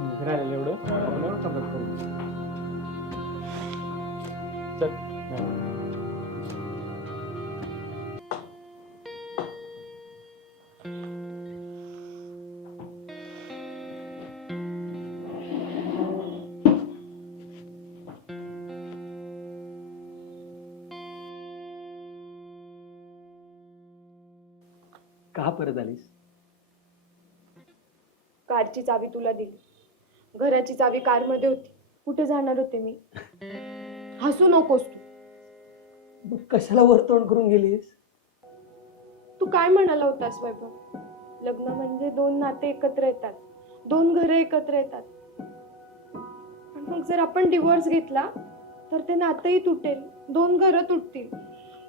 राहिलेलं एवढं आपण एवढं कंप्लीट करू. चल. का परत आलीस? कारची चावी तुला दिली, घराची चावी कारमध्ये होती. कुठे जाणार होते मी? हसू नकोस तू. मग कशाला वरतोंड करून गेलीस? तू काय म्हणाला होतास वैभव? लग्न म्हणजे दोन नाते एकत्र येतात, दोन घरं एकत्र येतात. पण मग जर आपण डिवोर्स घेतला तर ते नातंही तुटेल, दोन घरं तुटतील.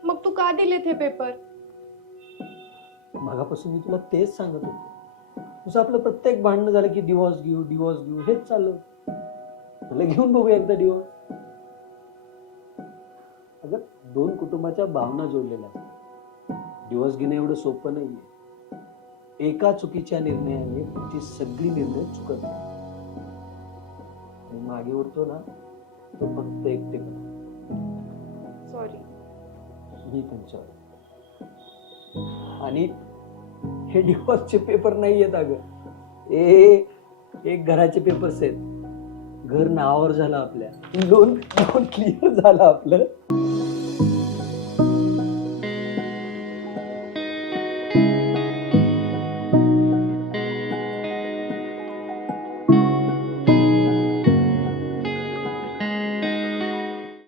मग तू का दिलेत हे पेपर? मागापासून मी तुला तेच सांगत होतो. तुझं आपलं प्रत्येक भांडणं झालं की डिवॉर्स घेऊ हेच चाललं. तुला घेऊन बघूया एकदा डिवॉर्स. अगं दोन कुटुंबाच्या भावना जोडलेल्या असतात. डिवॉर्स घेणं एवढं सोपं नाहीये. एका चुकीच्या निर्णयाने ती सगळी निर्णय चुकत नाही. आणि मागे उरतो ना तो फक्त एकटे सॉरी. मी तुमच्यावर. आणि हे डिवॉर्सचे पेपर नाही आहेत अगं, एक घराचे पेपर्स आहेत. घर नावावर झालं आपल्या, लोन क्लिअर झालं आपलं.